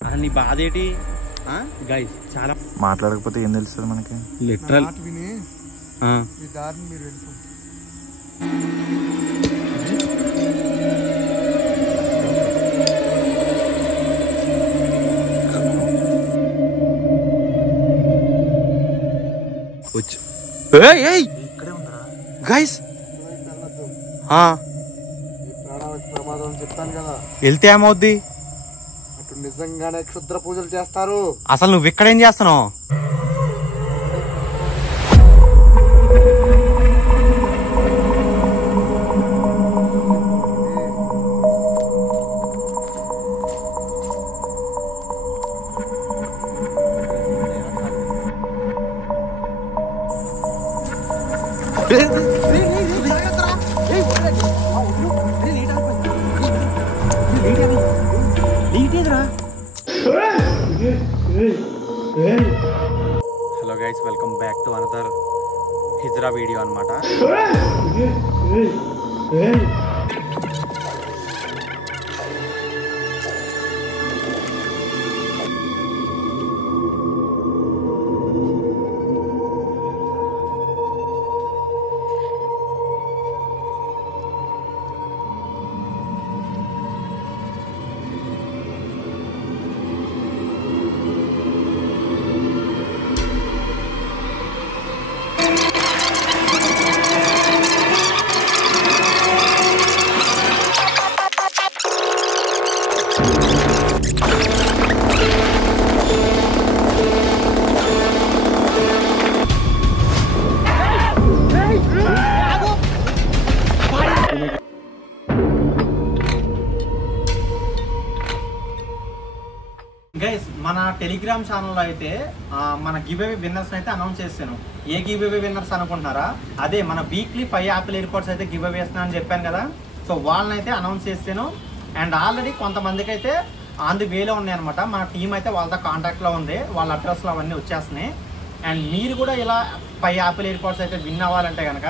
నీ బాధ ఏంటి గైస్? చాలా మాట్లాడకపోతే ఏం తెలుస్తుంది మనకి? లిటరల్ విని మీ దారిని మీరు వెళ్ళిపోండి. ఇక్కడే ఉందరా గైస్. ప్రాణాలకు ప్రమాదం అని చెప్పాను కదా, వెళ్తే ఏమవుద్ది? అటు నిజంగానే క్షుద్ర పూజలు చేస్తారు. అసలు నువ్వు ఇక్కడ ఏం చేస్తున్నావు? Hello guys, welcome back to another hijra video అనమాట. గైస్, మన టెలిగ్రామ్ ఛానల్లో అయితే మన గివ్ అవే విన్నర్స్ అయితే అనౌన్స్ చేస్తాను. ఏ గివ్ అవే విన్నర్స్ అనుకుంటున్నారా? అదే మన వీక్లీ 5 యాపిల్ ఎయిర్పోర్ట్స్ అయితే గివ్ అవే ఇస్తున్నాను అని చెప్పాను కదా. సో వాళ్ళని అయితే అనౌన్స్ చేస్తాను. అండ్ ఆల్రెడీ కొంతమందికి అయితే ఆన్ ది వేలో ఉన్నాయి అనమాట. మన టీం అయితే వాళ్ళతో కాంటాక్ట్లో ఉంది, వాళ్ళ అడ్రస్లో అవన్నీ వచ్చేస్తున్నాయి. అండ్ మీరు కూడా ఇలా 5 యాపిల్ ఎయిర్పోర్ట్స్ అయితే విన్ అవ్వాలంటే కనుక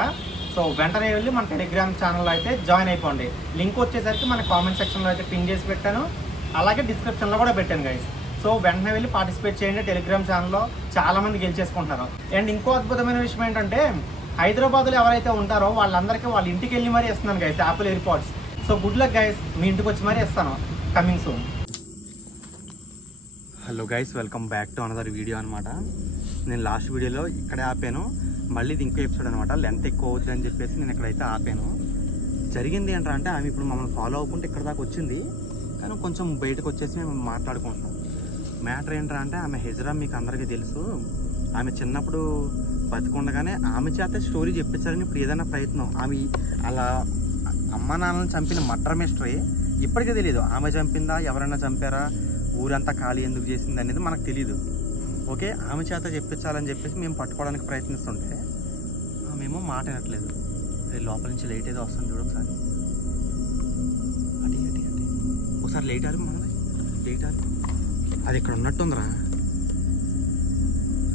సో వెంటనే వెళ్ళి మన టెలిగ్రామ్ ఛానల్లో అయితే జాయిన్ అయిపోండి. లింక్ వచ్చేసరికి మన కామెంట్ సెక్షన్లో అయితే పిన్ చేసి పెట్టాను, అలాగే డిస్క్రిప్షన్లో కూడా పెట్టాను గైస్. సో వెంటనే వెళ్ళి పార్టిసిపేట్ చేయండి. టెలిగ్రామ్ ఛానల్లో చాలా మంది గెలిచేసుకుంటున్నారు. అండ్ ఇంకో అద్భుతమైన విషయం ఏంటంటే, హైదరాబాద్లో ఎవరైతే ఉంటారో వాళ్ళందరికీ వాళ్ళ ఇంటికి వెళ్ళి మరీ ఇస్తున్నాను guys Apple AirPods. So good luck guys, మీ ఇంటికి వచ్చి మరీ ఇస్తాను coming soon. Hello guys, welcome back to another video అనమాట. నేను లాస్ట్ వీడియోలో ఇక్కడే ఆపాను, మళ్ళీ ఇది ఇంకో ఎపిసోడ్ అనమాట. లెంత్ ఎక్కువ అవుతుంది అని చెప్పేసి నేను ఇక్కడైతే ఆపాను. జరిగింది ఏంటంటే, ఆమె ఇప్పుడు మమ్మల్ని ఫాలో అవ్వకుంటే ఇక్కడ దాకా వచ్చింది, కానీ కొంచెం బయటకు వచ్చేసి మేము మాట్లాడుకుంటున్నాం. మ్యాటర్ ఏంటంటే, ఆమె హిజ్రా మీకు అందరికీ తెలుసు. ఆమె చిన్నప్పుడు బతికుండగానే ఆమె చేత స్టోరీ చెప్పించాలని ఇప్పుడు ఏదైనా ప్రయత్నం. ఆమె అలా అమ్మ నాన్నలను చంపిన మర్డర్ మిస్టరీ ఇప్పటికే తెలియదు. ఆమె చంపిందా, ఎవరైనా చంపారా, ఊరంతా ఖాళీ ఎందుకు చేసింది అనేది మనకు తెలియదు. ఓకే, ఆమె చేత చెప్పించాలని చెప్పేసి మేము పట్టుకోవడానికి ప్రయత్నిస్తుంటే ఆమెమో మాట వినట్లేదు. లోపల నుంచి లైట్ ఏదో వస్తుంది చూడు ఒకసారి. అటు అటు అటు ఒకసారి లైట్ ఆరు, మనది లైట్ ఆరు. అది ఇక్కడ ఉన్నట్టుందిరా.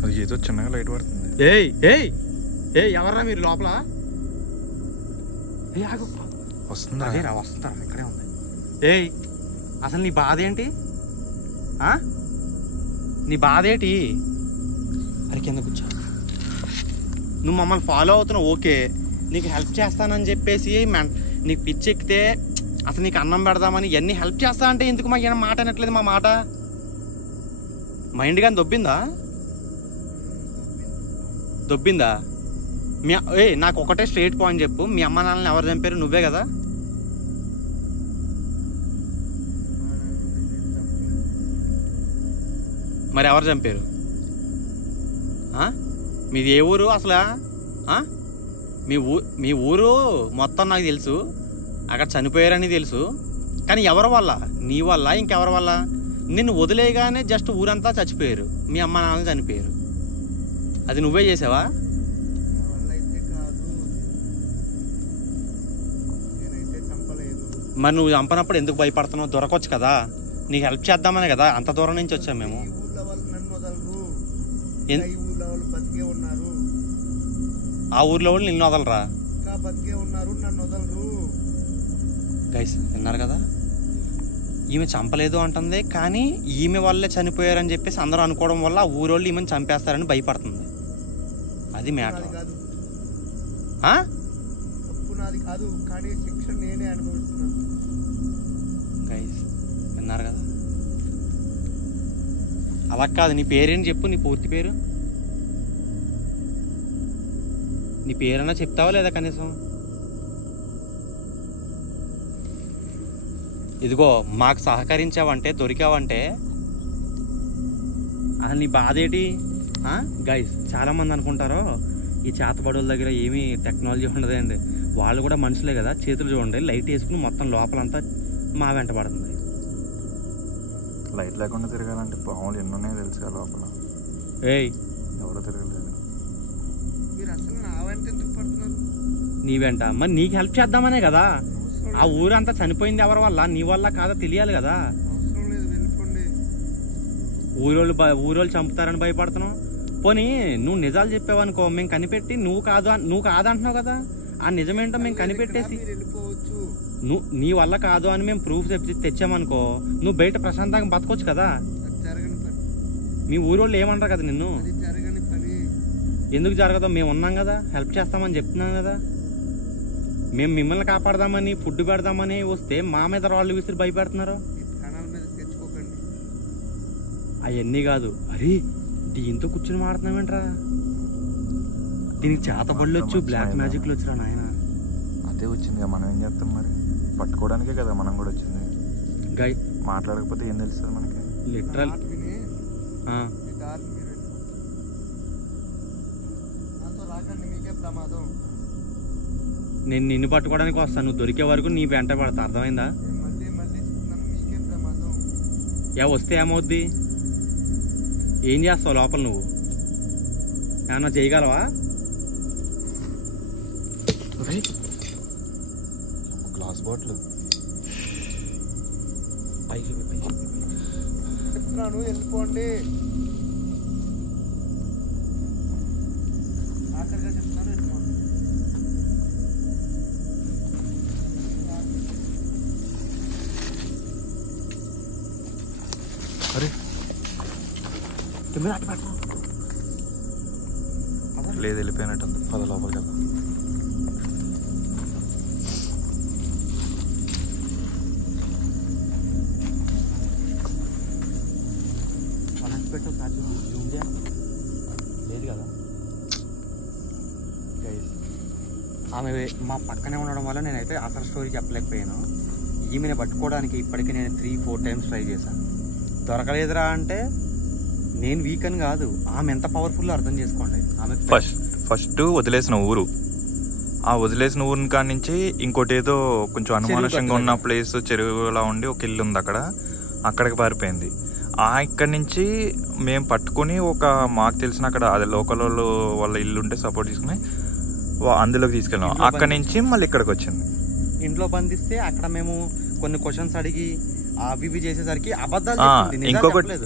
అది ఏదో చిన్నగా లైట్ పడుతుంది. ఏయ్ ఏయ్ ఏయ్, ఎవర్రా మీరు లోపల? ఏ ఆగు, వస్తుందా? అదేరా వస్తారా, ఇక్కడే ఉంది. ఏయ్, అసలు నీ బాధ ఏంటి? నీ బాధ ఏంటి? అరే కింద కూర్చో. నువ్వు మమ్మల్ని ఫాలో అవుతున్నావు, ఓకే, నీకు హెల్ప్ చేస్తానని చెప్పేసి నీకు పిచ్చెక్కితే అసలు నీకు అన్నం పెడదామని ఇవన్నీ హెల్ప్ చేస్తా అంటే ఎందుకు మా ఈయన మాట అనట్లేదు? మా మాట మైండ్ కానీ దొబ్బిందా? నాకు ఒకటే స్ట్రైట్ పాయింట్ చెప్పు, మీ అమ్మ నాన్నని ఎవరు చంపారు? నువ్వే కదా. మరి ఎవరు చంపారు? మీది ఏ ఊరు అసలు? మీ ఊరు మొత్తం నాకు తెలుసు, అక్కడ చనిపోయారని తెలుసు, కానీ ఎవరి వల్ల? నీ వల్ల, ఇంకెవరి వల్ల? నిన్ను వదిలేయగానే జస్ట్ ఊరంతా చచ్చిపోయారు, మీ అమ్మ నాన్న చనిపోయారు. అది నువ్వే చేసావా? మరి నువ్వు చంపనప్పుడు ఎందుకు భయపడుతున్నావు? దొరకొచ్చు కదా, నీకు హెల్ప్ చేద్దామనే కదా అంత దూరం నుంచి వచ్చాం మేము. ఆ ఊర్లో వాళ్ళు నిన్ను వదలరా? గైస్ విన్నారు కదా, ఈమె చంపలేదు అంటుంది, కానీ ఈమె వల్లే చనిపోయారని చెప్పేసి అందరూ అనుకోవడం వల్ల ఊరోళ్ళు ఈమెను చంపేస్తారని భయపడుతుంది. అది మ్యాటర్. తప్పు నాది కాదు, కానీ శిక్ష నేనే అనుభవిస్తున్నాను. గైస్ విన్నారు కదా? అలా కాదు, నీ పేరేంటి చెప్పు, నీ పూర్తి పేరు. నీ పేరన్నా చెప్తావా లేదా కనీసం? ఇదిగో మాకు సహకరించావంటే, దొరికావంటే అసలు నీ బాధ ఏంటి? గైస్ చాలామంది అనుకుంటారు ఈ చేతబడుల దగ్గర ఏమీ టెక్నాలజీ ఉండదండి. వాళ్ళు కూడా మనుషులే కదా. చేతులు చూడండి, లైట్ వేసుకుని మొత్తం లోపలంతా మా వెంట పడుతుంది. లైట్ లేకుండా తిరగాలంటే పాములు ఎన్నున్నాయో తెలుసు లోపల. ఏయ్ ఎవరో తిరగలేదు. మీరు అసలు నా వెంట ఎందుకు పడుతున్నారు? నీ వెంట మరి నీకు హెల్ప్ చేద్దామనే కదా. ఆ ఊరంతా చనిపోయింది ఎవరి వల్ల? నీ వల్ల కాదా తెలియాలి కదా. అవసరం లేదు, వెళ్ళిపోండి. ఊరోళ్ళు చంపుతారని భయపడుతున్నావు. పోనీ నువ్వు నిజాలు చెప్పావనుకో, మేము కనిపెట్టి నువ్వు కాదంటున్నావు కదా, ఆ నిజమేంటో మేము కనిపెట్టేసి నీ వల్ల కాదు అని మేము ప్రూఫ్ తెచ్చామనుకో, నువ్వు బయట ప్రశాంతంగా బతకొచ్చు కదా. మీ ఊరోళ్ళు ఏమంటారు కదా నిన్ను. ఎందుకు జరగదో? మేము ఉన్నాం కదా, హెల్ప్ చేస్తామని చెప్తున్నాం కదా. మేము మిమ్మల్ని కాపాడదామని, ఫుడ్ పెడదామని వస్తే మా మీద రాళ్ళు విసిరి భయపెడుతున్నారు. అవన్నీ కాదు. అరే దీంతో కూర్చొని మాడుతున్నామేంట్రా? దీనికి చేతబడులు వచ్చు, బ్లాక్ మ్యాజిక్లు వచ్చిరా నాయన. అదే వచ్చింది, మనం ఏం చేస్తాం మరి? పట్టుకోవడానికే కదా మనం కూడా వచ్చింది. గై మాట్లాడకపోతే ఏం తెలుస్తుంది మనకి? లిటరల్ నేను నిన్ను పట్టుకోవడానికి వస్తాను, నువ్వు దొరికే వరకు నీ వెంట పడతా. అర్థమైందా? వస్తే ఏమవుద్ది? ఏం చేస్తావు లోపల? నువ్వు ఏమన్నా చేయగలవా? గ్లాస్ బాటిల్ పైకి చెప్తున్నాను, వెళ్ళిపోండి. ఆఖరిగా చెప్తున్నాను, వెళ్ళిపోండి. అరే లేదు, వెళ్ళిపోయినట్టు పద లోపలికి వెళ్దాం. లేదు కదా. ఆమె మా పక్కనే ఉండడం వల్ల నేనైతే అసలు స్టోరీ చెప్పలేకపోయాను. ఈమెను పట్టుకోవడానికి ఇప్పటికీ నేను 3-4 టైమ్స్ ట్రై చేశాను, దొరకలేదురా. అంటే నేను వీక్ అని కాదు, ఆమె ఎంత పవర్ఫుల్ అర్థం చేసుకోండి. ఆమె ఫస్ట్ వదిలేసిన ఊరు, ఆ వదిలేసిన ఊరిని కాడి నుంచి ఇంకోటి ఏదో కొంచెం అనుమానంగా ఉన్న ప్లేస్, చెరువులా ఉండి ఒక ఇల్లు ఉంది అక్కడికి పారిపోయింది. ఇక్కడి నుంచి మేము పట్టుకుని మాకు తెలిసిన అక్కడ అదే లోకల్ వాళ్ళ ఇల్లు ఉంటే సపోర్ట్ తీసుకుని అందులోకి తీసుకెళ్ళాం. అక్కడి నుంచి మళ్ళీ ఇక్కడికి వచ్చింది. ఇంట్లో బంధిస్తే అక్కడ మేము కొన్ని క్వశ్చన్స్ అడిగి అవి చేసేసరికి అబద్ధాలు.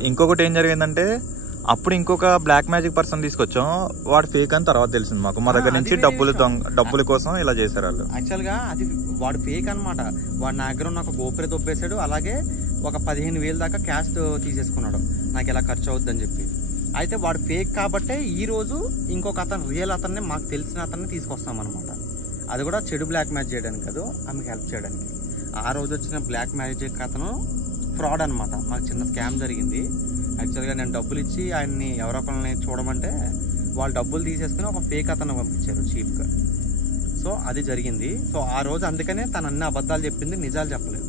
ఇంకొకటి ఏం జరిగిందంటే, అప్పుడు ఇంకొక బ్లాక్ మ్యాజిక్ పర్సన్ తీసుకొచ్చాం, వాడు ఫేక్ అని తర్వాత తెలిసింది మాకు. మా దగ్గర నుంచి డబ్బుల కోసం ఇలా చేశారు వాళ్ళు. యాక్చువల్ గా అది వాడు ఫేక్ అనమాట. వాడు నా దగ్గర ఉన్న ఒక గోపురే దొబ్బేశాడు, అలాగే ఒక 15,000 దాకా క్యాష్ తీసేసుకున్నాడు, నాకు ఎలా ఖర్చు అవుద్దని చెప్పి. అయితే వాడు ఫేక్ కాబట్టే ఈ రోజు ఇంకొక అతను, రియల్ అతన్ని, మాకు తెలిసిన అతన్ని తీసుకొస్తాం అనమాట. అది కూడా చెడు బ్లాక్ మ్యాజిక్ చేయడానికి కాదు, ఆమెకు హెల్ప్ చేయడానికి. ఆ రోజు వచ్చిన బ్లాక్ మ్యాజిక్ అతను ఫ్రాడ్ అనమాట. మాకు చిన్న స్కామ్ జరిగింది. యాక్చువల్గా నేను డబ్బులు ఇచ్చి ఆయన్ని ఎవరో ఒకరిని చూడమంటే వాళ్ళు డబ్బులు తీసేసుకుని ఒక ఫేక్ అతను పంపించారు చీప్గా. సో అది జరిగింది. సో ఆ రోజు అందుకనే తను అన్ని అబద్ధాలు చెప్పింది, నిజాలు చెప్పలేదు.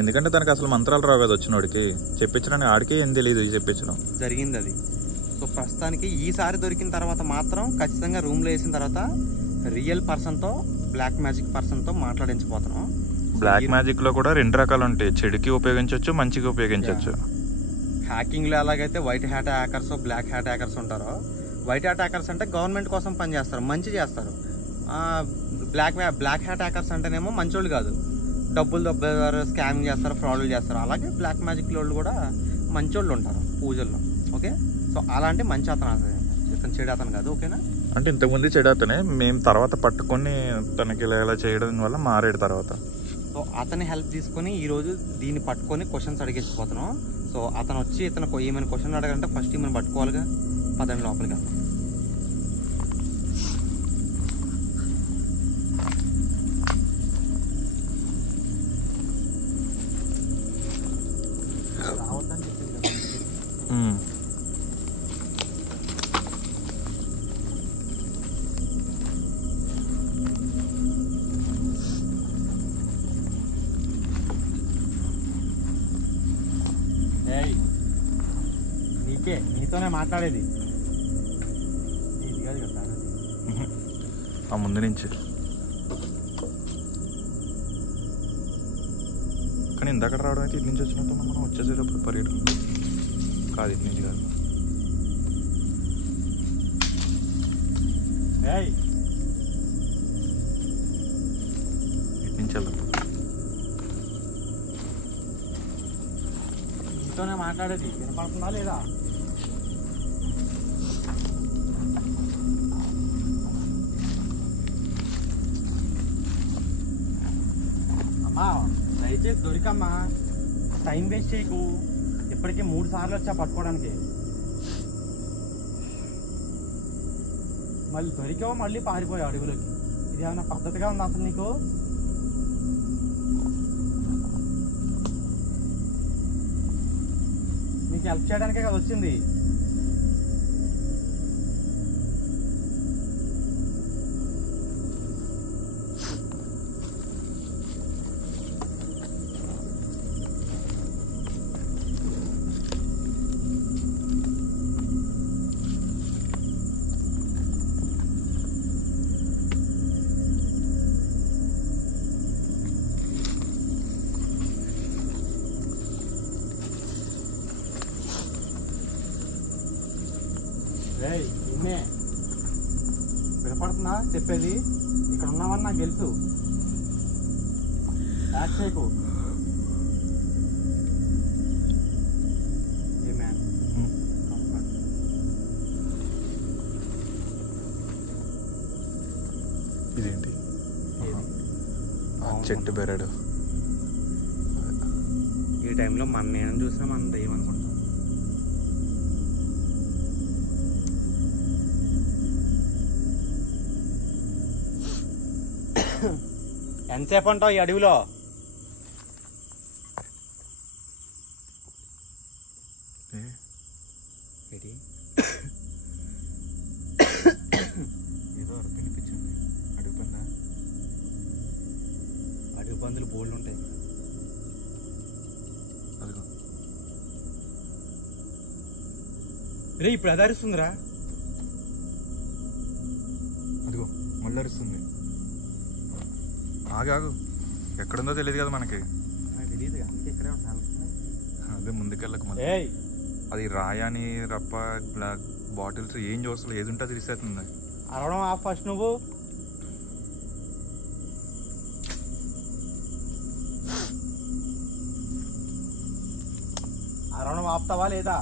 ఎందుకంటే తనకు అసలు మంత్రాలు రావు కదా వచ్చినోడికి, చెప్పించడానికి ఆడికి ఏం తెలియదు చెప్పించడం జరిగింది అది. సో ప్రస్తుతానికి ఈసారి దొరికిన తర్వాత మాత్రం ఖచ్చితంగా రూమ్లో వేసిన తర్వాత రియల్ పర్సన్తో, బ్లాక్ మ్యాజిక్ పర్సన్తో మాట్లాడించబోతున్నాం. బ్లాక్ మ్యాజిక్ లో కూడా 2 రకాలు ఉంటాయి, చెడుకి ఉపయోగించవచ్చు, మంచికి ఉపయోగించవచ్చు. హ్యాకింగ్ లో ఎలాగైతే white hat hackers, black hat hackers ఉంటారో, వైట్ హ్యాట్ హ్యాకర్స్ అంటే గవర్నమెంట్ కోసం పనిచేస్తారు, మంచి చేస్తారు. బ్లాక్ హ్యాట్ హ్యాకర్స్ అంటేనేమో మంచోళ్ళు కాదు, డబ్బులు దొబ్బేవారు, స్కామింగ్ చేస్తారు, ఫ్రాడ్లు చేస్తారు. అలాగే బ్లాక్ మ్యాజిక్ వాళ్ళు కూడా మంచోళ్ళు ఉంటారు పూజల్లో. ఓకే, సో అలాంటి మంచి అతను, ఇతను చెడు అతను కాదు. ఓకేనా? అంటే ఇంతకుముందు చెడు అతనే, మేము తర్వాత పట్టుకొని తనకి ఇలా చేయడం వల్ల మారాడు తర్వాత. సో అతని హెల్ప్ తీసుకొని ఈరోజు దీన్ని పట్టుకొని క్వశ్చన్స్ అడిగించిపోతున్నాం. సో అతను వచ్చి ఏమైనా క్వశ్చన్ అడగాలంటే ఫస్ట్ ఈమెను పట్టుకోవాలిగా. పదండి లోపలికి. రావద్దని చెప్పింది కదా. నీతోనే మాట్లాడేది. ఆ ముందు నుంచి కానీ ఇందాక రావడం అయితే ఇటు నుంచి వచ్చినట్టు మనం వచ్చేసేటప్పుడు పర్యటన కాదు, ఇటు నుంచి కాదు. ఇటు నుంచి వెళ్దాం. నీతోనే మాట్లాడేది. వినపడుతుందా లేదా? అమ్మా దయచేసి దొరికమ్మా, టైం వేస్ట్ చేయకు. ఇప్పటికే 3 సార్లు వచ్చా పట్టుకోవడానికి. మళ్ళీ దొరికావో మళ్ళీ పారిపోయావు అడవులోకి. ఇది ఏమైనా పద్ధతిగా ఉందా అసలు నీకు? నీకు హెల్ప్ చేయడానికే కదా వచ్చింది. నిన్నే వినపడుతుందా చెప్పేది? ఇక్కడ ఉన్నావని నాకు తెలుసు. యాక్ట్ చేయకు. ఇదేంటి చెట్టు బెరడు? ఈ టైంలో మన నేను చూసినా మనం దయ్యం అనుకుంటాం. ఎంతసేపు అంటావు ఈ అడవిలో? ఏదో అనిపించింది. అడవి పందా? అడవి పందులు బోల్డ్ ఉంటాయి. అదిగో రే ఇప్పుడు అదారిస్తుందిరా. అదిగో మళ్ళీ అరుస్తుంది. ఆగాగు, ఎక్కడుందో తెలియదు కదా మనకి. తెలియదు అందుకే ఇక్కడే ఉంటాను. అదే ముందుకెళ్ళక మళ్ళీ. అది రాయాని రప్ప బాటిల్స్ ఏం చూస్తలే, ఏది ఉంటే అది తీసేస్తుంది. అరవడం ఆఫ్ ఫస్ట్. నువ్వు అరవడం ఆపుతావా లేదా?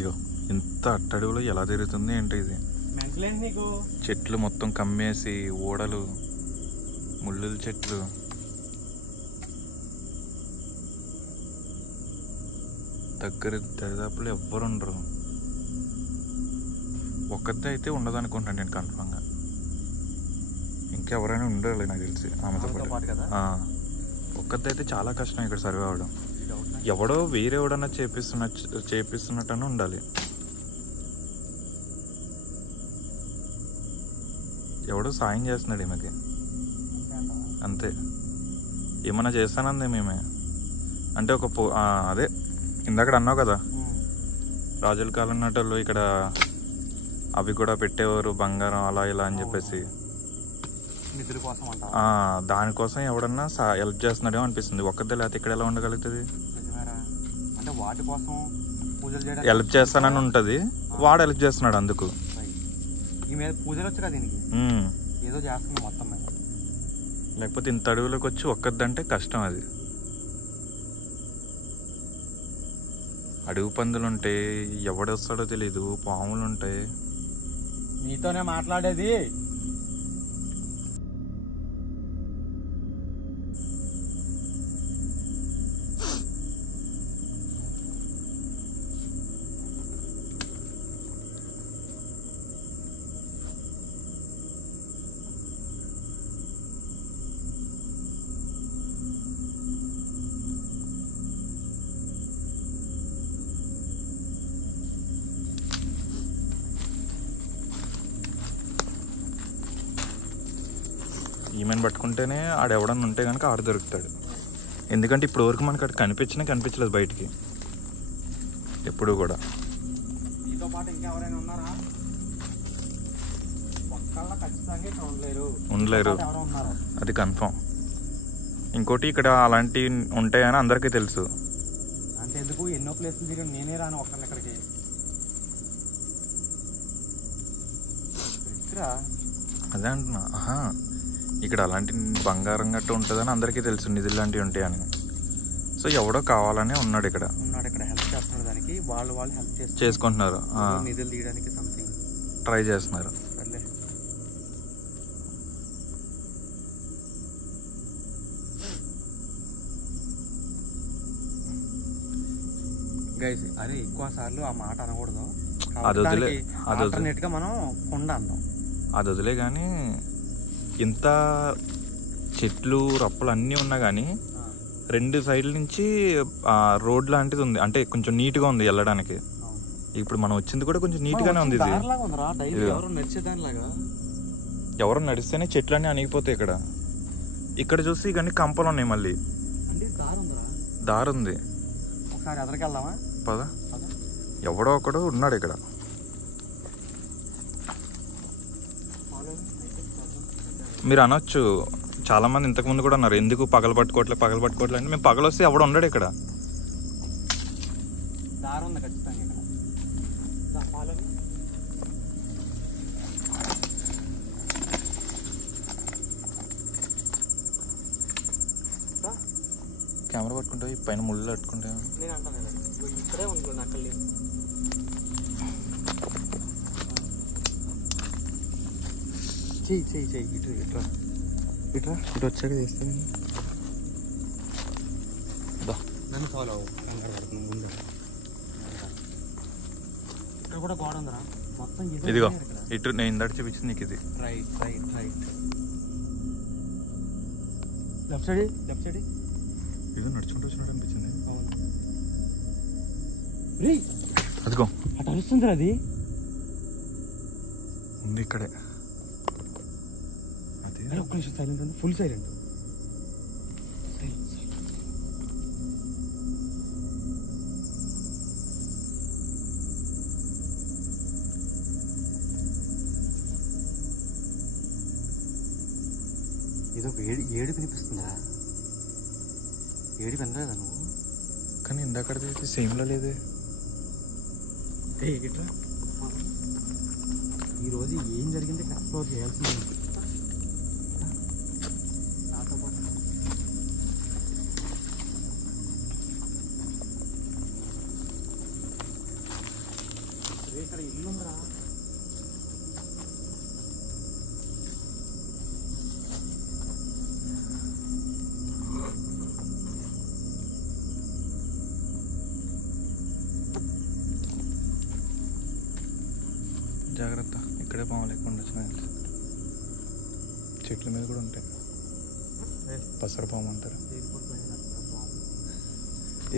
ఇగో ఇంత అట్టడుగులో ఎలా తిరుగుతుంది ఏంటి ఇది? మెంటలేంటి నీకు? చెట్లు మొత్తం కమ్మేసి, ఓడలు, ముళ్ళుల చెట్లు. దగ్గర దరిదాపులు ఎవ్వరు ఉండరు. ఒక్కతే అయితే ఉండదు అనుకుంటాను నేను కన్ఫామ్గా. ఇంకెవరైనా ఉండాలి నాకు తెలిసి ఆమెతో పాటు. ఒక్కతే అయితే చాలా కష్టం ఇక్కడ సర్వే అవ్వడం. ఎవడో వేరే ఎవడన్నా చేపిస్తున్నట్టనే ఉండాలి. ఎవడో సాయం చేస్తున్నాడు ఈమెకి అంతే. ఏమన్నా చేస్తానంది మేమే అంటే ఒక అదే ఇందాక అన్నావు కదా, రాజుల కాలం నాటల్లో ఇక్కడ అవి కూడా పెట్టేవారు, బంగారం అలా ఇలా అని చెప్పేసి. దానికోసం ఎవడన్నా హెల్ప్ చేస్తున్నాడేమో అనిపిస్తుంది. ఒక్కదే లేకపోతే ఇక్కడ ఎలా ఉండగలుగుతుంది? అంటే వాటి కోసం హెల్ప్ చేస్తానని ఉంటది, వాడు హెల్ప్ చేస్తున్నాడు అందుకు. పూజలు వచ్చి కదా దీనికి ఏదో చేస్తుంది మొత్తం మీద. లేకపోతే ఇంత అడవులోకి వచ్చి ఒక్కదంటే కష్టం. అది అడవి పందులు ఉంటాయి, ఎవడొస్తాడో తెలీదు, పాములు ఉంటాయి. నీతోనే మాట్లాడేది. ఈమెను పట్టుకుంటేనే ఆడెవడన్నా ఉంటే కనుక ఆడ దొరుకుతాడు. ఎందుకంటే ఇప్పుడు వరకు మనకు అక్కడ కనిపించలేదు బయటికి ఎప్పుడు కూడా. మీతో పాటు ఇంకెవరైనా ఉన్నారా? ఒక్కళ్ళ ఖచ్చితంగా ఇక్కడ ఉండలేరు, అది కన్ఫర్మ్. ఇంకోటి ఇక్కడ అలాంటివి ఉంటాయని అందరికీ తెలుసు. అంటే ఎందుకు ఎన్నో ప్లేసులు తిరిగి నేనే రాను ఒక్కళ్ళ ఇక్కడికి. అదే అంటున్నా, ఇక్కడ అలాంటి బంగారం గట్టు ఉంటుందని అందరికీ తెలుసు, నిధులు లాంటివి ఉంటాయని. సో ఎవడో కావాలని ఉన్నాడు ఇక్కడ హెల్ప్ చేస్తున్నారు, దానికి వాళ్ళు హెల్ప్ చేసుకుంటున్నారు, నిధులు తీయడానికి సంథింగ్ ట్రై చేస్తున్నారు. గైస్ అరే ఎక్కువ సార్లు ఆ మాట అనకూడదు, అది మనం కొండ అన్నాం. అది వదిలే కానీ ఇంత చెట్లు రప్పలు అన్నీ ఉన్నా కానీ 2 సైడ్ల నుంచి రోడ్ లాంటిది ఉంది, అంటే కొంచెం నీట్గా ఉంది వెళ్ళడానికి. ఇప్పుడు మనం వచ్చింది కూడా కొంచెం నీట్గానే ఉంది. ఇది ఎవరు నడిస్తేనే చెట్లన్నీ అణిగిపోతాయి. ఇక్కడ చూసి ఇవన్నీ కంపలు ఉన్నాయి, మళ్ళీ దారి ఉంది. పద, ఎవడో ఒకడు ఉన్నాడు ఇక్కడ. మీరు అనొచ్చు, చాలా మంది ఇంతకుముందు కూడా అన్నారు ఎందుకు పగలు పట్టుకోవట్లే అంటే మేము పగలు వస్తే ఎవడు ఉండడు ఇక్కడ. కెమెరా పట్టుకుంటావు, పైన ముళ్ళు పట్టుకుంటావు. ఇక్కడే ఉంటుంది, అక్కడ లేదు. చెయ్యి ఇట్రా వచ్చాక చేస్తాను. నన్ను ఫాలో అవ్వు, కంగారు పడుతుంది ముందు. ఇక్కడ కూడా గోడ ఉందరా మొత్తం. ఇదిగో ఇటు నేను ఇందాక చూపించింది నీకు. ఇది రైట్ లెఫ్ట్ సైడ్ ఇది నడుచుకుంటూ వచ్చినట్టు అనిపించింది. అవును, అదిగో అటు అరుస్తుంది. అది ఉంది ఇక్కడే. అదే ఒక్క నిమిషం సైలెంట్ ఉంది, ఫుల్ సైలెంట్. ఏదో ఏడు వినిపిస్తుందా? ఏడు వినలేదా నువ్వు? కానీ ఇందాకది సేమ్లో లేదే. ఈరోజు ఏం జరిగింది ఎక్స్ప్లోర్ చేయాల్సింది. నాతో పాటు ఇక్కడ ఇల్లు ఉందిరా. జాగ్రత్త, ఇక్కడే పాములు ఎక్కువ ఉండొచ్చు. చెట్ల మీద కూడా ఉంటాయి, పసర పాము అంటారు.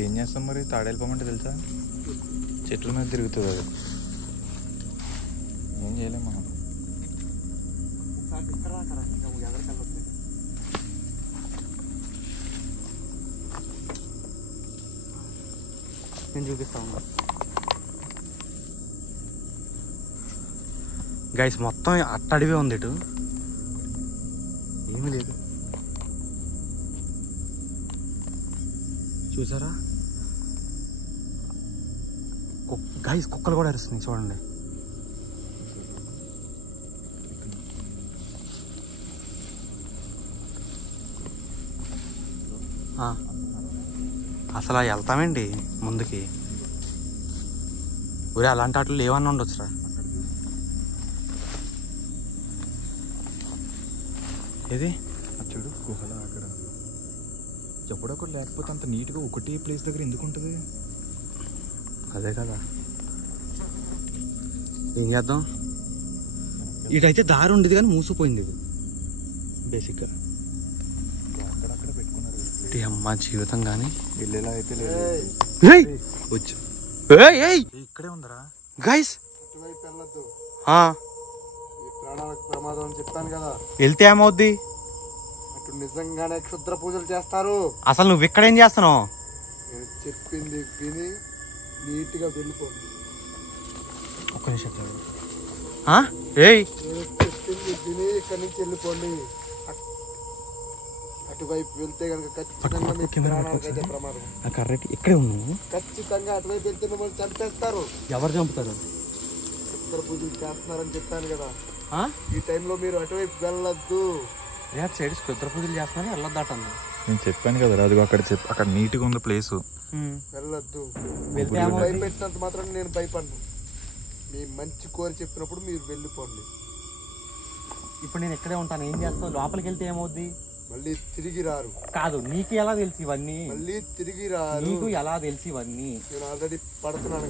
ఏం చేస్తాం మరి? తాడేలు పాము అంటే తెలుసా, చెట్ల మీద తిరుగుతుంది అది. ఏం చేయలేము మనం. నేను చూపిస్తాను గైస్. మొత్తం అట్టడివే ఉంది, ఇటు ఏమీ లేదు. చూసారా గైస్, కుక్కలు కూడా అరుస్తున్నాయి చూడండి. అసలు వెళ్తామండి ముందుకి. ఊరే అలాంటి ఆటలు ఏమన్నా ఉండొచ్చురా. ఏది చూడు గుహల అక్కడ ఎప్పుడొకటి లేకపోతే అంత నీట్గా ఒకటే ప్లేస్ దగ్గర ఎందుకు ఉంటుంది? అదే కదా, ఏం చేద్దాం. ఇటైతే దారి ఉండేది కానీ మూసిపోయింది ఇది బేసిక్గా. అక్కడక్కడ పెట్టుకున్నారు అమ్మ జీవితం కానీ వెళ్ళేలా అయితే వచ్చు. ఇక్కడే ఉందరా గైస్. ప్రాణాలకు ప్రమాదం అని చెప్పాను కదా. వెళ్తే ఏమవుద్ది? అటు నిజంగానే క్షుద్ర పూజలు చేస్తారు. అసలు నువ్వు ఇక్కడ ఏం చేస్తున్నావు? నేను చెప్పింది విని నీట్ గా వెళ్ళిపోండి. ఒక్క నిమిషం. ఏయ్, నేను చెప్పింది విని ఇక్కడి నుంచి వెళ్ళిపోండి. అటువైపు వెళ్తే కనుక ఖచ్చితంగా మీ ప్రాణాలకైతే ప్రమాదం. ఇక్కడే ఉన్నావు. ఖచ్చితంగా అటువైపు వెళ్తే మిమ్మల్ని చంపేస్తారు. ఎవరు చంపుతారు? క్షుద్ర పూజలు చేస్తున్నారని చెప్పాను కదా. ఈ టైంలో మీరు అటువైపు వెళ్ళొద్దు. సైడ్ క్షుద్ర పూజలు చేస్తున్నా వెళ్ళొద్దట. నేను చెప్పాను కదా, అది అక్కడ నీట్గా ఉంది ప్లేస్. వెళ్ళొద్దు. వెళ్తే భయపెట్టినంత మాత్రం నేను భయపడను. మీ మంచి కోరి చెప్పినప్పుడు మీరు వెళ్ళిపోండి. ఇప్పుడు నేను ఇక్కడే ఉంటాను. ఏం చేస్తావు? లోపలికి వెళ్తే ఏమవుద్ది? మళ్ళీ తిరిగి రారు. కాదు, నీకు ఎలా తెలుసు ఇవన్నీ? మళ్ళీ తిరిగి రారు. నీకు ఎలా తెలుసు ఇవన్నీ? నేను ఆల్రెడీ పడుతున్నాను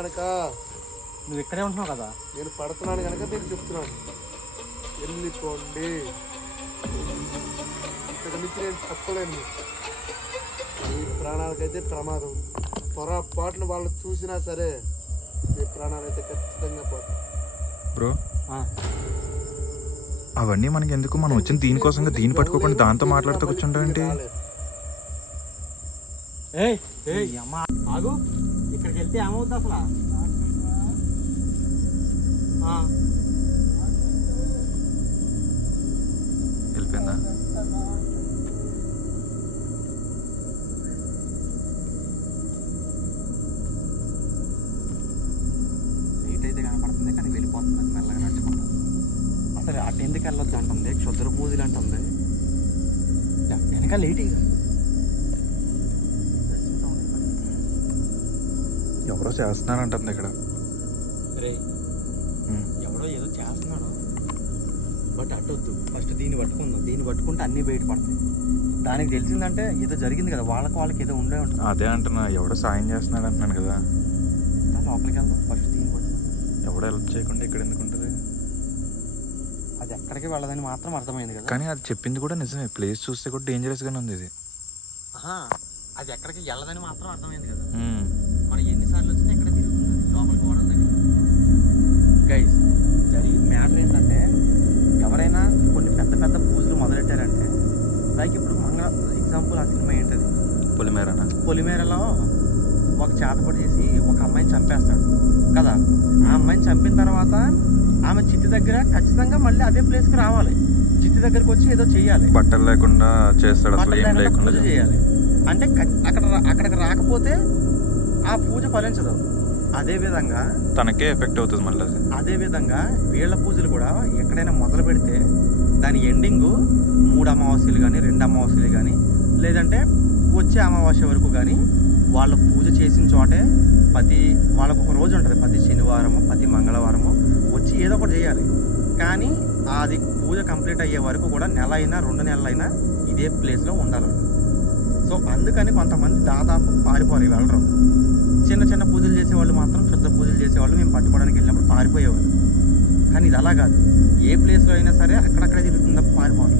కనుక. నువ్వు ఇక్కడే ఉంటున్నావు కదా. నేను పడుతున్నాను కనుక నేను చెప్తున్నాను, వెళ్ళిపోండి. ఇక్కడ నుంచి నేను తప్పలేను. మీ ప్రాణాలకైతే ప్రమాదం. పొరపాటును వాళ్ళు చూసినా సరే మీ ప్రాణాలైతే ఖచ్చితంగా పోతాయి. బ్రో, అవన్నీ మనకి ఎందుకు? మనం వచ్చిన దీనికోసంగా దీన్ని పట్టుకోకుండా దాంతో మాట్లాడుతూ కూర్చుంటారంటే. ఆగు, ఇక్కడికి వెళ్తే ఏమవుద్ది అసలు? వెళ్ళిపోయిందా? లేట్ అయితే కనపడుతుంది కానీ వెళ్ళిపోతుంది మెల్లగా నడుచుకుంటా. అసలు అటు ఎందుకు వెళ్ళొద్దు అంటుంది, క్షుద్ర పూజలు అంటుంది. వెనక లేట్ ఎవరో చేస్తున్నారంటుంది ఇక్కడ. ఎవడో ఏదో చేస్తున్నాడు. బట్ అట్టొద్దు, ఫస్ట్ దీన్ని పట్టుకుందాం. దీన్ని పట్టుకుంటే అన్ని బయటపడతాయి. దానికి తెలిసిందంటే ఏదో జరిగింది కదా, వాళ్ళకి ఏదో ఉండే ఉంటుంది. అదే అంటున్నా, ఎవడో సాయం చేస్తున్నాడు అంటున్నాను కదా. లోపలికి వెళ్దాం. ఫస్ట్ దీన్ని పట్టుకుందాం. ఎవడో హెల్ప్ చేయకుండా ఇక్కడ ఎందుకు ఉంటుంది? అది ఎక్కడికి వెళ్ళదని మాత్రం అర్థమైంది కదా. కానీ అది చెప్పింది కూడా నిజమే. ప్లేస్ చూస్తే కూడా డేంజరస్ గానే ఉంది ఇది. అది ఎక్కడికి వెళ్ళదని మాత్రం అర్థమైంది కదా. మనం ఎన్నిసార్లు వచ్చినా ఎక్కడ తిరుగుతుంది లోపల గోడల దగ్గర. గైస్, మ్యాటర్ ఏంటంటే, ఎవరైనా కొన్ని పెద్ద పెద్ద పూజలు మొదలెట్టారంటే, లైక్ ఇప్పుడు ఎగ్జాంపుల్ ఆ సినిమా ఏంటది, పొలిమేరలో ఒక చేతపడి చేసి ఒక అమ్మాయిని చంపేస్తాడు కదా. ఆ అమ్మాయిని చంపిన తర్వాత ఆమె చిత్తి దగ్గర ఖచ్చితంగా మళ్ళీ అదే ప్లేస్కి రావాలి. చిత్తి దగ్గరకు వచ్చి ఏదో చెయ్యాలి. బట్టలు లేకుండా చేస్తాడు, అసలు ఏం లేకుండా చేయాలి. అంటే అక్కడికి రాకపోతే ఆ పూజ ఫలించదు. అదే విధంగా తనకే ఎఫెక్ట్ అవుతుంది మళ్ళీ. అదే విధంగా వీళ్ళ పూజలు కూడా ఎక్కడైనా మొదలు పెడితే దాని ఎండింగ్ 3 అమావాస్యలు కానీ 2 అమావాస్యలు కానీ లేదంటే వచ్చే అమావాస్య వరకు కానీ వాళ్ళ పూజ చేసిన చోటే వాళ్ళకు ఒక రోజు ఉంటుంది. ప్రతి శనివారము, ప్రతి మంగళవారము వచ్చి ఏదో ఒకటి చేయాలి. కానీ అది పూజ కంప్లీట్ అయ్యే వరకు కూడా 1 నెల అయినా 2 నెలలైనా ఇదే ప్లేస్లో ఉండాలి. సో అందుకని కొంతమంది దాదాపు పారిపోయి వెళ్ళరు. చిన్న చిన్న పూజలు చేసేవాళ్ళు మాత్రం, క్షుద్ర పూజలు చేసేవాళ్ళు మేము పట్టుకోవడానికి వెళ్ళినప్పుడు పారిపోయేవాళ్ళు. కానీ ఇది అలా కాదు. ఏ ప్లేస్లో అయినా సరే అక్కడక్కడే తిరుగుతుంది తప్ప పారిపోవాలి.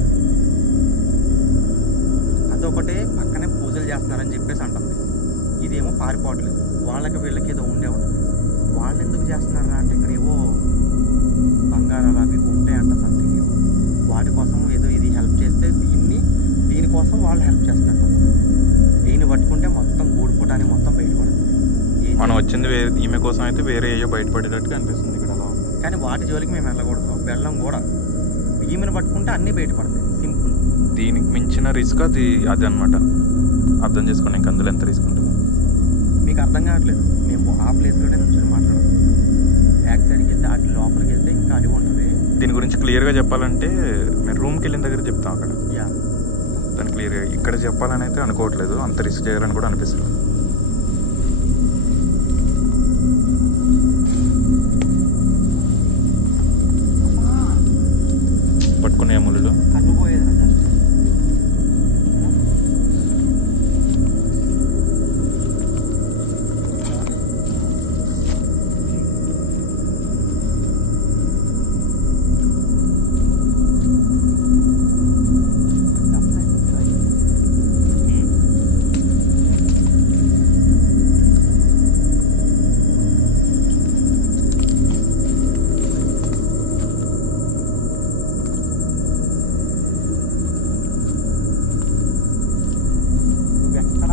అదొకటే పక్కనే పూజలు చేస్తున్నారని చెప్పేసి అంటుంది. ఇదేమో పారిపోవట్లేదు. వాళ్ళకి వీళ్ళకి ఏదో ఉండే ఉంటుంది. వాళ్ళు ఎందుకు చేస్తున్నారా అంటే, ఇక్కడ ఏవో బంగారాలు అవి ఉంటాయంట సంథింగ్. వాటి కోసం ఏదో ఇది హెల్ప్ చేస్తే దీనికోసం వాళ్ళు హెల్ప్ చేస్తున్నట్టు. దీన్ని పట్టుకుంటే మొత్తం గూడుకోవడానికి మొత్తం బయటపడుతుంది. మనం వచ్చింది ఈమె కోసం అయితే వేరే ఏయో బయటపడేటట్టుగా అనిపిస్తుంది ఇక్కడ. కానీ వాటి జోలికి మేము వెళ్ళకూడదు, వెళ్ళం కూడా. ఈమెను పట్టుకుంటే అన్నీ బయటపడతాయి. సింపుల్. దీనికి మించిన రిస్క్ అది అనమాట. అర్థం చేసుకోండి ఇంక అందులో ఎంత రిస్క్ ఉంటుందో. మీకు అర్థం కావట్లేదు. మేము ఆ ప్లేస్లోనే నుంచి మాట్లాడతాం. బ్యాక్ సైడ్కి వెళ్తే అటు లోపలికి వెళ్తే ఇంకా అడిగి ఉంటుంది. దీని గురించి క్లియర్గా చెప్పాలంటే మేము రూమ్కి వెళ్ళిన దగ్గర చెప్తాం అక్కడ. దాన్ని క్లియర్గా ఇక్కడ చెప్పాలని అయితే అనుకోవట్లేదు. అంత రిస్క్ చేయాలని కూడా అనిపిస్తుంది. పట్టుకునే ముళ్ళు కన్నుపోయేది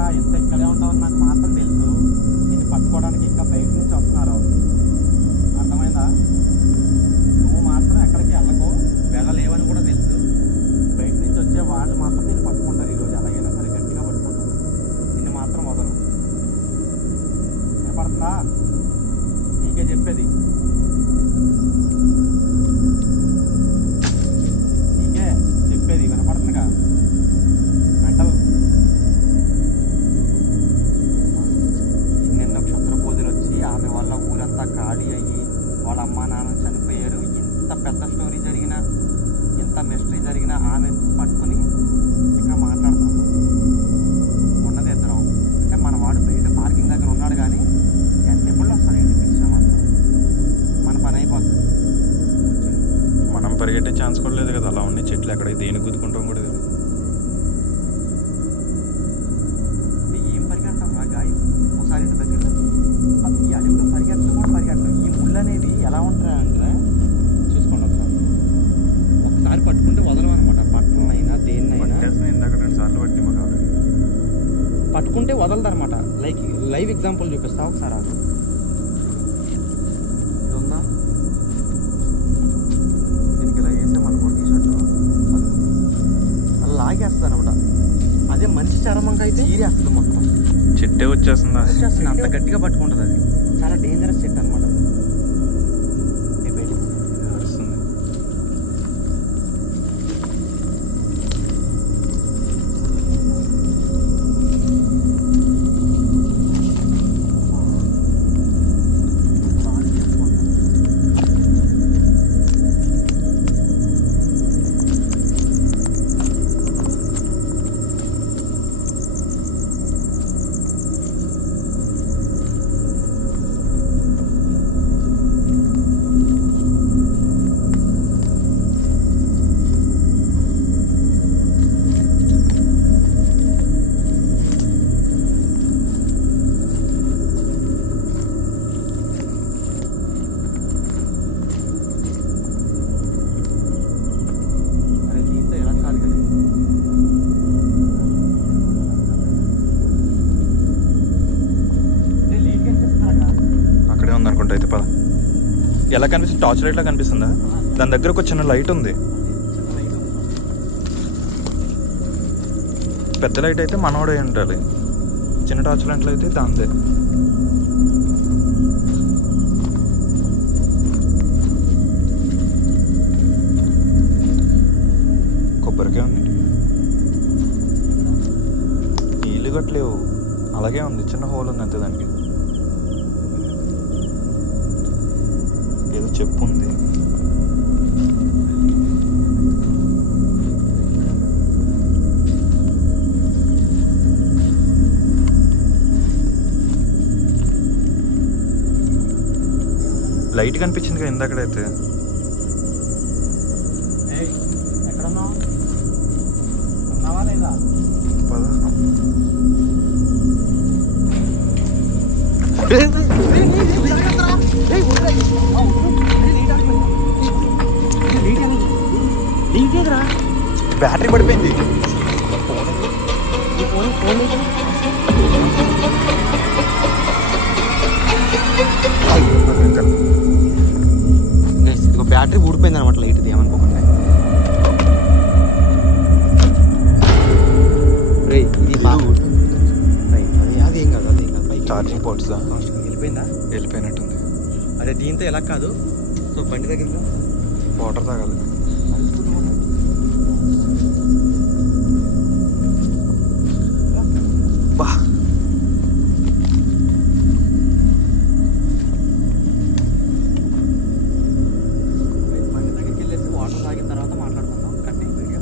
ఉంటావురా, ఎంత ఇక్కడే ఉంటావని నాకు మాత్రం తెలుసు. నిన్ను పట్టుకోవడానికి ఇంకా బయట నుంచి వస్తున్నారు. అర్థమైందా? నువ్వు మాత్రం ఎక్కడికి వెళ్ళలేవని కూడా తెలుసు. బయట నుంచి వచ్చే వాళ్ళు మాత్రం నిన్ను పట్టుకుంటారు. ఈరోజు ఎలాగైనా సరే గట్టిగా పట్టుకుంటారు. నిన్ను మాత్రం వదలరు. వినపడుతుందా? నీకే చెప్పేది. నీకే చెప్పేది. వినపడుతుందిగా? మెంటల్. ఎన్నెన్నో క్షత్రపూజలు వచ్చి ఆమె వల్ల ఊరంతా ఖాళీ అయ్యి వాళ్ళ అమ్మా నాన్న చనిపోయారు. ఇంత పెద్ద స్టోరీ జరిగిన, ఇంత మిస్టరీ జరిగిన ఆమె పట్టుకుని ఇంకా మాట్లాడుతున్నాం. ఉన్నది ఇద్దరం. అంటే మన వాడు బయట పార్కింగ్ దగ్గర ఉన్నాడు కానీ ఎంతసేపుల్లో వస్తాడు. ఏంటి పిలిచినా మాత్రం మన పని అయిపోతుంది. మనం పరిగెట్టే ఛాన్స్ కూడా లేదు కదా. అలా ఉండి చెట్లు ఎక్కడ దేని గుద్దుకుంటాం కూడా లేదు. ఏం పరిగెడతాం రా గాయస్? ఒకసారి దగ్గర ఈ అడవిలో పరిగెట్టడం కూడా పరిగెట్టడం. ఈ ముళ్ళు అనేవి ఎలా ఉంటాయంటే చూసుకోండి ఒకసారి. ఒకసారి పట్టుకుంటే వదలం అనమాట. పట్టణమైనా దేన్నైనా ఇందాక 2 సార్లు పట్టి మాకు ఆల్రెడీ పట్టుకుంటే వదలదు అనమాట. లైవ్ ఎగ్జాంపుల్ చూపిస్తా ఒకసారి. ఇది ఉందా? దీనికి ఇలా వేసామనుకోండి టీ-షర్టు, అలా లాగేస్తుంది అనమాట. అదే మంచి చర్మంగా అయితే ఈరేస్తుంది మొత్తం. చెట్టే వచ్చేస్తుందా? వచ్చేస్తుంది. అంత గట్టిగా పట్టుకుంటుంది. అది చాలా డేంజరస్ చెట్టు అనమాట. వస్తుంది. అక్కడే ఉంది అనుకుంటా. అయితే పద. ఎలా కనిపిస్తుంది? టార్చ్ లైట్ లా కనిపిస్తుందా? దాని దగ్గర ఒక చిన్న లైట్ ఉంది. పెద్ద లైట్ అయితే మనోడే ఉండాలి. చిన్న టార్చ్ లైట్లు అయితే దాందే. కొబ్బరికాయ ఉంది. నీళ్ళు కట్టలేవు. అలాగే ఉంది. చిన్న హోల్ ఉంది అంతే. దానికి ఏదో చెప్పు ఉంది. లైట్ కనిపించింది కదా ఇందాకడైతే. ఎక్కడున్నావు? ఉన్నావా లేదా? పద. బ్యాటరీ పడిపోయింది. ఇదిగో బ్యాటరీ ఊడిపోయింది అనమాట. లైట్ ఇది ఏమనుకోకుండా. ఇది అదేం కాదు. ఛార్జింగ్ పోర్ట్స్ వెళ్ళిపోయిందా? వెళ్ళిపోయినట్టుంది. అదే దీంతో ఎలా కాదు. సో బండి దగ్గర వాటర్ తాగాలి. బా బండి దగ్గరికి వెళ్ళేసి వాటర్ తాగిన తర్వాత మాట్లాడుకుందాం. Cutting video.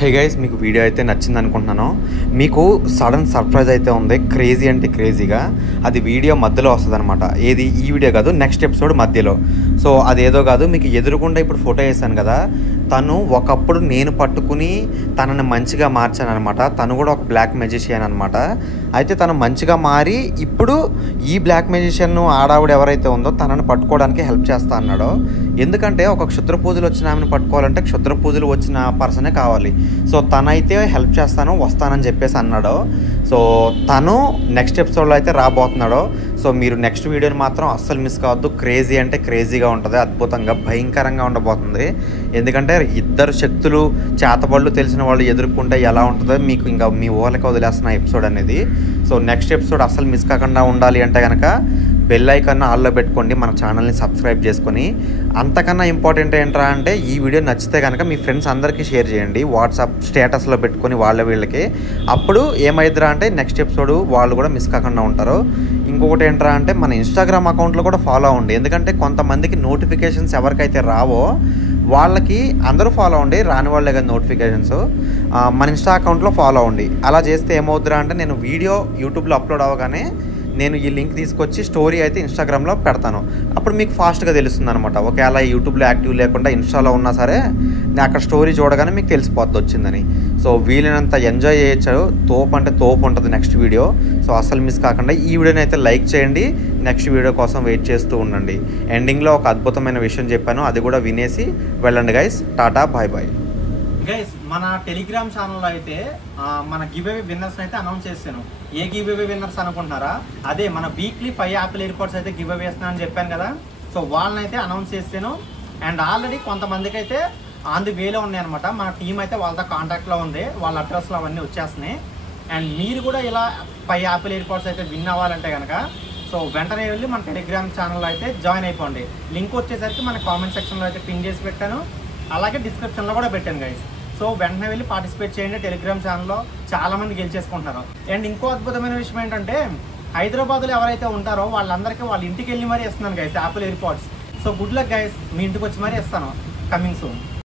హే గైస్, మీకు వీడియో అయితే నచ్చింది అనుకుంటున్నాను. మీకు సడన్ సర్ప్రైజ్ అయితే ఉంది. క్రేజీ అంటే క్రేజీగా. అది వీడియో మధ్యలో వస్తుంది అనమాట. ఏది ఈ వీడియో కాదు, నెక్స్ట్ ఎపిసోడ్ మధ్యలో. సో అదేదో కాదు, మీకు ఎదురుకుండా ఇప్పుడు ఫోటో వేసాను కదా, తను ఒకప్పుడు నేను పట్టుకుని తనని మంచిగా మార్చాను అనమాట. తను కూడా ఒక బ్లాక్ మెజిషియన్ అనమాట. అయితే తను మంచిగా మారి ఇప్పుడు ఈ బ్లాక్ మెజిషియన్ ఆడావిడ ఎవరైతే ఉందో తనని పట్టుకోవడానికి హెల్ప్ చేస్తా అన్నాడో, ఎందుకంటే ఒక క్షుద్ర పూజలు వచ్చిన ఆమెను పట్టుకోవాలంటే క్షుద్ర పూజలు వచ్చిన పర్సనే కావాలి. సో తనైతే హెల్ప్ చేస్తాను వస్తానని చెప్పేసి అన్నాడు. సో తను నెక్స్ట్ ఎపిసోడ్లో అయితే రాబోతున్నాడు. సో మీరు నెక్స్ట్ వీడియోని మాత్రం అస్సలు మిస్ కావద్దు. క్రేజీ అంటే క్రేజీగా ఉంటుంది, అద్భుతంగా భయంకరంగా ఉండబోతుంది. ఎందుకంటే ఇద్దరు శక్తులు చేతబళ్ళు తెలిసిన వాళ్ళు ఎదుర్కొంటే ఎలా ఉంటుందో మీకు ఇంకా మీ ఊళ్ళకి వదిలేస్తున్న ఎపిసోడ్ అనేది. సో నెక్స్ట్ ఎపిసోడ్ అస్సలు మిస్ కాకుండా ఉండాలి అంటే కనుక బెల్ ఐకాన్ ఆల్లో పెట్టుకోండి, మన ఛానల్ని సబ్స్క్రైబ్ చేసుకొని. అంతకన్నా ఇంపార్టెంట్ ఏంట్రా అంటే ఈ వీడియో నచ్చితే కనుక మీ ఫ్రెండ్స్ అందరికీ షేర్ చేయండి, వాట్సాప్ స్టేటస్లో పెట్టుకొని వీళ్ళకి. అప్పుడు ఏమైద్దిరా అంటే నెక్స్ట్ ఎపిసోడ్ వాళ్ళు కూడా మిస్ కాకుండా ఉంటారు. ఇంకొకటి ఏంట్రా అంటే మన ఇన్స్టాగ్రామ్ అకౌంట్లో కూడా ఫాలో అవ్వండి. ఎందుకంటే కొంతమందికి నోటిఫికేషన్స్ ఎవరికైతే రావో వాళ్ళకి అందరూ ఫాలో అవ్వండి, రాని వాళ్ళే కదా నోటిఫికేషన్స్. మన ఇన్స్టా అకౌంట్లో ఫాలో అవ్వండి. అలా చేస్తే ఏమవుతుందిరా అంటే నేను వీడియో యూట్యూబ్లో అప్లోడ్ అవ్వగానే నేను ఈ లింక్ తీసుకొచ్చి స్టోరీ అయితే ఇన్స్టాగ్రామ్లో పెడతాను. అప్పుడు మీకు ఫాస్ట్గా తెలుస్తుంది అనమాట. ఒకవేళ యూట్యూబ్లో యాక్టివ్ లేకుండా ఇన్స్టాలో ఉన్నా సరే నేను అక్కడ స్టోరీ చూడగానే మీకు తెలిసిపోద్ది వచ్చిందని. సో వీలైనంత ఎంజాయ్ చేయొచ్చు. తోపు అంటే తోపు ఉంటుంది నెక్స్ట్ వీడియో. సో అస్సలు మిస్ కాకుండా ఈ వీడియోని అయితే లైక్ చేయండి, నెక్స్ట్ వీడియో కోసం వెయిట్ చేస్తూ ఉండండి. ఎండింగ్లో ఒక అద్భుతమైన విషయం చెప్పాను, అది కూడా వినేసి వెళ్ళండి guys. Tata, bye bye. Guys మన టెలిగ్రామ్ ఛానల్లో అయితే మన గివ్ అవే విన్నర్స్ అయితే అనౌన్స్ చేశాను. ఏ గివ్ అవే విన్నర్స్ అనుకుంటున్నారా? అదే మన వీక్లీ 5 యాపిల్ ఎయిర్పోర్ట్స్ అయితే గివ్ అవే వేస్తున్నాను అని చెప్పాను కదా. సో వాళ్ళని అయితే అనౌన్స్ చేశాను. అండ్ ఆల్రెడీ కొంతమందికి అయితే ఆన్ ది వేలో ఉన్నాయి అనమాట. మన టీం అయితే వాళ్ళతో కాంటాక్ట్లో ఉంది, వాళ్ళ అడ్రస్లో అవన్నీ వచ్చేస్తున్నాయి. అండ్ మీరు కూడా ఇలా 5 యాపిల్ ఎయిర్పోర్ట్స్ అయితే విన్ అవ్వాలంటే కనుక సో వెంటనే వెళ్ళి మన టెలిగ్రామ్ ఛానల్లో అయితే జాయిన్ అయిపోండి. లింక్ వచ్చేసరికి మన కామెంట్ సెక్షన్లో అయితే పిన్ చేసి పెట్టాను, అలాగే డిస్క్రిప్షన్లో కూడా పెట్టాను గైస్. సో వెంటనే వెళ్ళి పార్టిసిపేట్ చేయండి. టెలిగ్రామ్ ఛానల్లో చాలామంది గెలిచేసుకుంటున్నారు. అండ్ ఇంకో అద్భుతమైన విషయం ఏంటంటే హైదరాబాద్లో ఎవరైతే ఉంటారో వాళ్ళందరికీ వాళ్ళ ఇంటికి వెళ్ళి మరీ ఇస్తున్నాను guys Apple AirPods. So good luck guys, మీ ఇంటికి వచ్చి మరీ ఇస్తాను కమింగ్ సూన్.